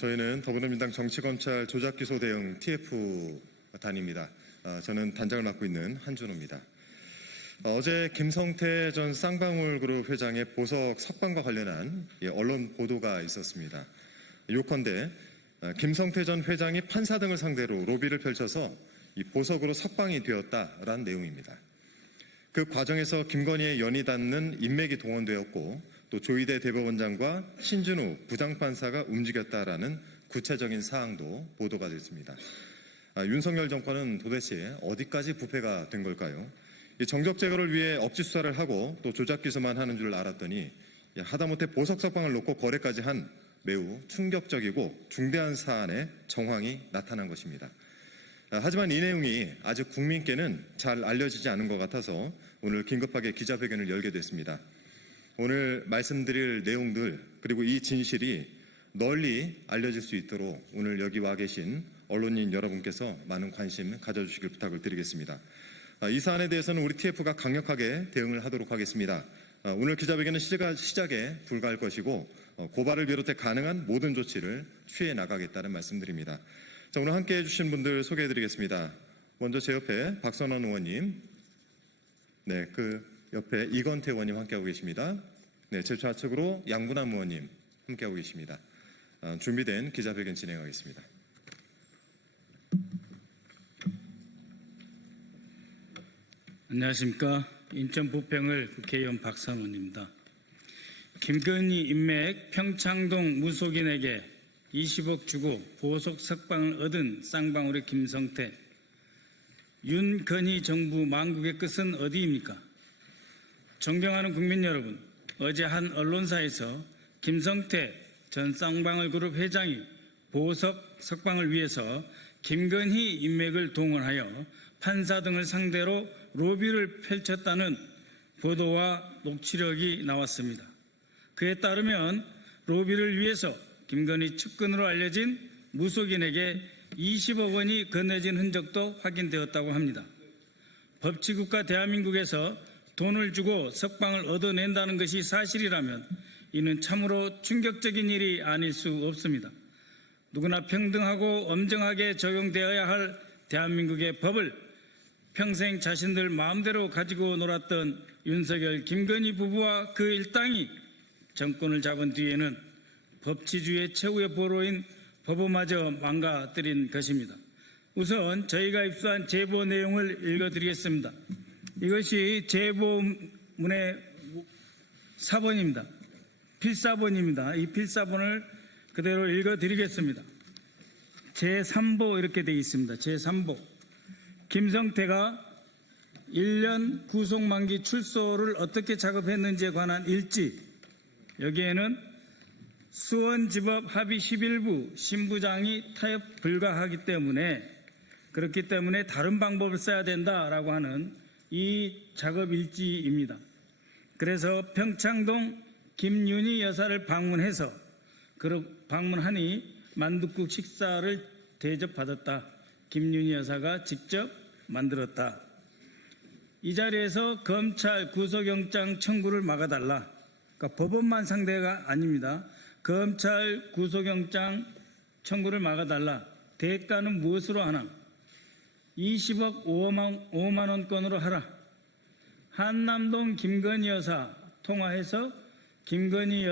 저희는 더불어민주당 정치검찰 조작기소 대응 TF단입니다. 저는 단장을 맡고 있는 한준호입니다. 어제 김성태 전 쌍방울그룹 회장의 보석 석방과 관련한 언론 보도가 있었습니다. 요컨대 김성태 전 회장이 판사 등을 상대로 로비를 펼쳐서 이 보석으로 석방이 되었다라는 내용입니다. 그 과정에서 김건희의 연이 닿는 인맥이 동원되었고 또 조희대 대법원장과 신준우 부장판사가 움직였다라는 구체적인 사항도 보도가 됐습니다. 윤석열 정권은 도대체 어디까지 부패가 된 걸까요? 이 정적 제거를 위해 억지 수사를 하고 또 조작 기소만 하는 줄 알았더니 하다못해 보석 석방을 놓고 거래까지 한 매우 충격적이고 중대한 사안의 정황이 나타난 것입니다. 하지만 이 내용이 아직 국민께는 잘 알려지지 않은 것 같아서 오늘 긴급하게 기자회견을 열게 됐습니다. 오늘 말씀드릴 내용들 그리고 이 진실이 널리 알려질 수 있도록 오늘 여기 와 계신 언론인 여러분께서 많은 관심 가져주시길 부탁을 드리겠습니다. 이 사안에 대해서는 우리 TF가 강력하게 대응을 하도록 하겠습니다. 오늘 기자회견은 시작에 불과할 것이고 고발을 비롯해 가능한 모든 조치를 취해 나가겠다는 말씀드립니다. 자, 오늘 함께해 주신 분들 소개해드리겠습니다. 먼저 제 옆에 박선원 의원님, 네, 그 옆에 이건태 의원님 함께하고 계십니다. 네, 제 좌측으로 양분남 의원님 함께하고 계십니다. 준비된 기자회견 진행하겠습니다. 안녕하십니까. 인천 부평을 국회의원 박선원입니다. 김건희 인맥 평창동 무속인에게 20억 주고 보석 석방을 얻은 쌍방울의 김성태, 윤건희 정부 망국의 끝은 어디입니까? 존경하는 국민 여러분, 어제 한 언론사에서 김성태 전 쌍방울 그룹 회장이 보석 석방을 위해서 김건희 인맥을 동원하여 판사 등을 상대로 로비를 펼쳤다는 보도와 녹취록이 나왔습니다. 그에 따르면 로비를 위해서 김건희 측근으로 알려진 무속인에게 20억 원이 건네진 흔적도 확인되었다고 합니다. 법치국가 대한민국에서 돈을 주고 석방을 얻어낸다는 것이 사실이라면 이는 참으로 충격적인 일이 아닐 수 없습니다. 누구나 평등하고 엄정하게 적용되어야 할 대한민국의 법을 평생 자신들 마음대로 가지고 놀았던 윤석열, 김건희 부부와 그 일당이 정권을 잡은 뒤에는 법치주의의 최후의 보루인 법원마저 망가뜨린 것입니다. 우선 저희가 입수한 제보 내용을 읽어드리겠습니다. 이것이 제보문의 사본입니다. 필사본입니다. 이 필사본을 그대로 읽어드리겠습니다. 제3보 이렇게 되어 있습니다. 제3보. 김성태가 1년 구속만기 출소를 어떻게 작업했는지에 관한 일지. 여기에는 수원지법 합의 11부 신부장이 타협 불가하기 때문에 그렇기 때문에 다른 방법을 써야 된다라고 하는 이 작업 일지입니다. 그래서 평창동 김윤희 여사를 방문해서 방문하니 만둣국 식사를 대접받았다. 김윤희 여사가 직접 만들었다. 이 자리에서 검찰 구속영장 청구를 막아달라. 그러니까 법원만 상대가 아닙니다. 검찰 구속영장 청구를 막아달라. 대가는 무엇으로 하나? 20억 5만 원권으로 하라. 한남동 김건희 여사 통화해서 김윤희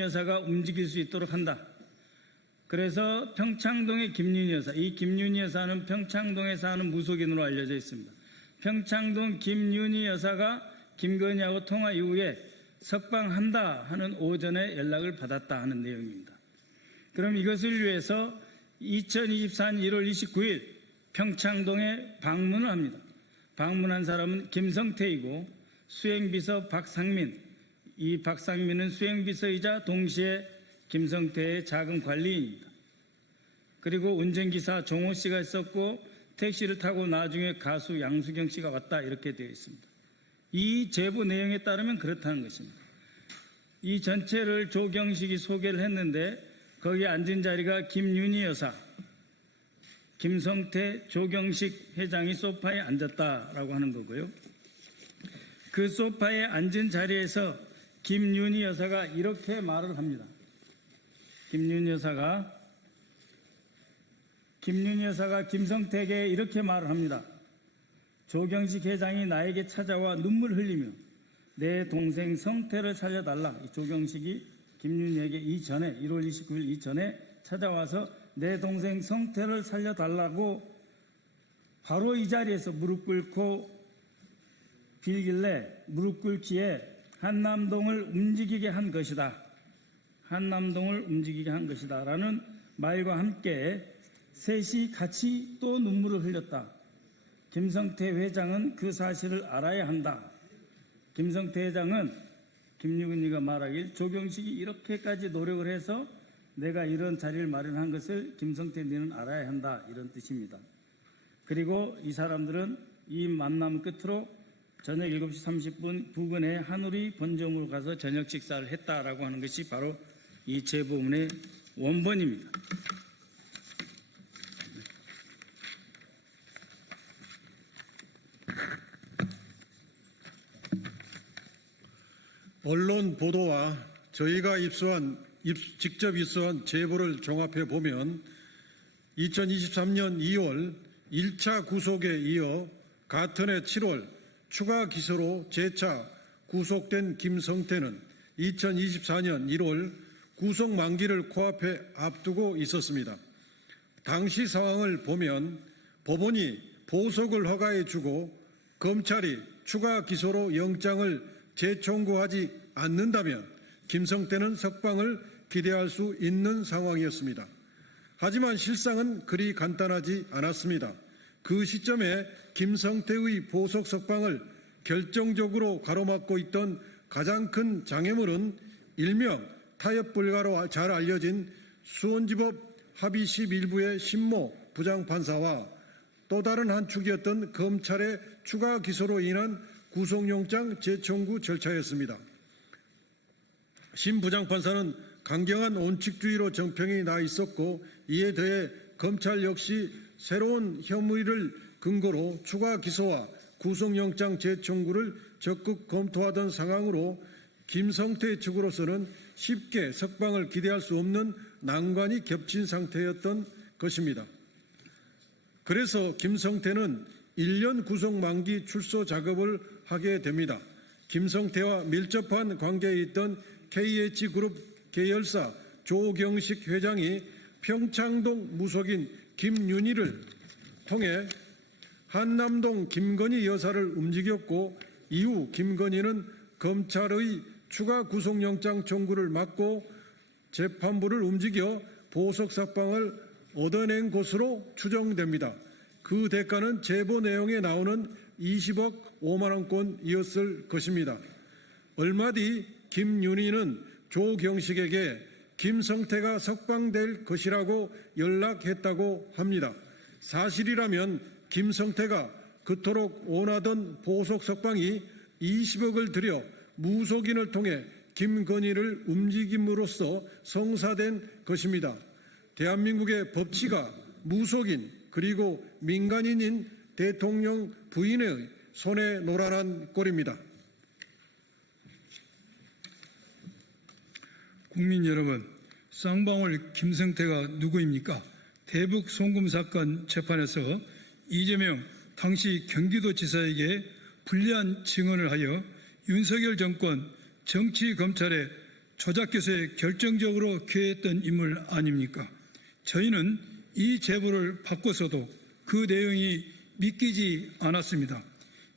여사가 움직일 수 있도록 한다. 그래서 평창동의 김윤희 여사, 이 김윤희 여사는 평창동에 사는 무속인으로 알려져 있습니다. 평창동 김윤희 여사가 김건희하고 통화 이후에 석방한다 하는 오전에 연락을 받았다 하는 내용입니다. 그럼 이것을 위해서 2024년 1월 29일 평창동에 방문을 합니다. 방문한 사람은 김성태이고 수행비서 박상민, 이 박상민은 수행비서이자 동시에 김성태의 자금 관리인입니다. 그리고 운전기사 종호 씨가 있었고 택시를 타고 나중에 가수 양수경 씨가 왔다 이렇게 되어 있습니다. 이 제보 내용에 따르면 그렇다는 것입니다. 이 전체를 조경식이 소개를 했는데 거기에 앉은 자리가 김윤희 여사, 김성태, 조경식 회장이 소파에 앉았다라고 하는 거고요. 그 소파에 앉은 자리에서 김윤희 여사가 이렇게 말을 합니다. 김윤희 여사가 김성택에게 이렇게 말을 합니다. 조경식 회장이 나에게 찾아와 눈물 흘리며 내 동생 성태를 살려달라. 조경식이 김윤희에게 이전에 1월 29일 이전에 찾아와서 내 동생 성태를 살려달라고 바로 이 자리에서 무릎 꿇고 빌길래 무릎 꿇기에 한남동을 움직이게 한 것이다. 한남동을 움직이게 한 것이다. 라는 말과 함께 셋이 같이 또 눈물을 흘렸다. 김성태 회장은 그 사실을 알아야 한다. 김성태 회장은 김윤희가 말하길 조경식이 이렇게까지 노력을 해서 내가 이런 자리를 마련한 것을 김성태 너는 알아야 한다. 이런 뜻입니다. 그리고 이 사람들은 이 만남 끝으로 저녁 7시 30분 부근에 한우리 본점으로 가서 저녁 식사를 했다라고 하는 것이 바로 이 제보문의 원본입니다. 언론 보도와 저희가 직접 입수한 제보를 종합해 보면 2023년 2월 1차 구속에 이어 같은 해 7월 추가 기소로 재차 구속된 김성태는 2024년 1월 구속 만기를 코앞에 앞두고 있었습니다. 당시 상황을 보면 법원이 보석을 허가해 주고 검찰이 추가 기소로 영장을 재청구하지 않는다면 김성태는 석방을 기대할 수 있는 상황이었습니다. 하지만 실상은 그리 간단하지 않았습니다. 그 시점에 김성태의 보석 석방을 결정적으로 가로막고 있던 가장 큰 장애물은 일명 타협 불가로 잘 알려진 수원지법 합의실 일부의 신모 부장판사와 또 다른 한 축이었던 검찰의 추가 기소로 인한 구속영장 재청구 절차였습니다. 신 부장판사는 강경한 원칙주의로 정평이 나 있었고 이에 더해 검찰 역시 새로운 혐의를 근거로 추가 기소와 구속영장 재청구를 적극 검토하던 상황으로 김성태 측으로서는 쉽게 석방을 기대할 수 없는 난관이 겹친 상태였던 것입니다. 그래서 김성태는 1년 구속 만기 출소 작업을 하게 됩니다. 김성태와 밀접한 관계에 있던 KH그룹 계열사 조경식 회장이 평창동 무속인 김윤희를 통해 한남동 김건희 여사를 움직였고 이후 김건희는 검찰의 추가 구속영장 청구를 막고 재판부를 움직여 보석 석방을 얻어낸 것으로 추정됩니다. 그 대가는 제보 내용에 나오는 20억 5만 원권이었을 것입니다. 얼마 뒤 김윤희는 조경식에게 김성태가 석방될 것이라고 연락했다고 합니다. 사실이라면 김성태가 그토록 원하던 보석 석방이 20억을 들여 무속인을 통해 김건희를 움직임으로써 성사된 것입니다. 대한민국의 법치가 무속인 그리고 민간인인 대통령 부인의 손에 노란한 꼴입니다. 국민 여러분, 쌍방울 김성태가 누구입니까? 대북 송금 사건 재판에서 이재명 당시 경기도지사에게 불리한 증언을 하여 윤석열 정권 정치검찰의 조작기소에 결정적으로 기여했던 인물 아닙니까? 저희는 이 제보를 받고서도 그 내용이 믿기지 않았습니다.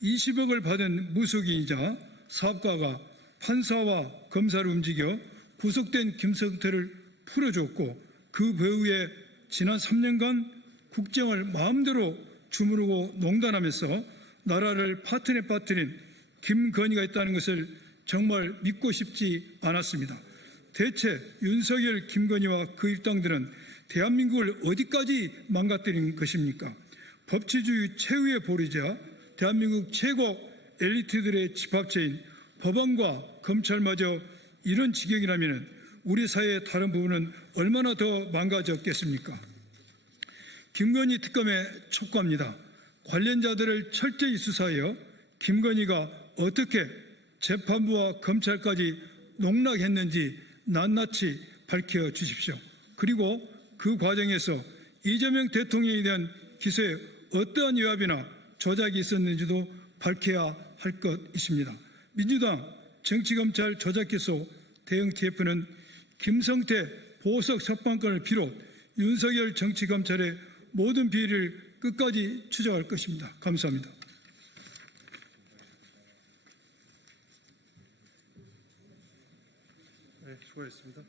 20억을 받은 무속인이자 사업가가 판사와 검사를 움직여 구속된 김성태를 풀어줬고 그 배후에 지난 3년간 국정을 마음대로 주무르고 농단하면서 나라를 파탄에 빠뜨린 김건희가 있다는 것을 정말 믿고 싶지 않았습니다. 대체 윤석열, 김건희와 그 일당들은 대한민국을 어디까지 망가뜨린 것입니까? 법치주의 최후의 보루자 대한민국 최고 엘리트들의 집합체인 법원과 검찰마저 이런 지경이라면 우리 사회의 다른 부분은 얼마나 더 망가졌겠습니까? 김건희 특검의 촉구합니다. 관련자들을 철저히 수사하여 김건희가 어떻게 재판부와 검찰까지 농락했는지 낱낱이 밝혀 주십시오. 그리고 그 과정에서 이재명 대통령에 대한 기소에 어떠한 위압이나 조작이 있었는지도 밝혀야 할 것입니다. 민주당 정치검찰 조작기소 대응 TF는 김성태 보석 석방건을 비롯 윤석열 정치검찰의 모든 비리를 끝까지 추적할 것입니다. 감사합니다. 네, 수고했습니다.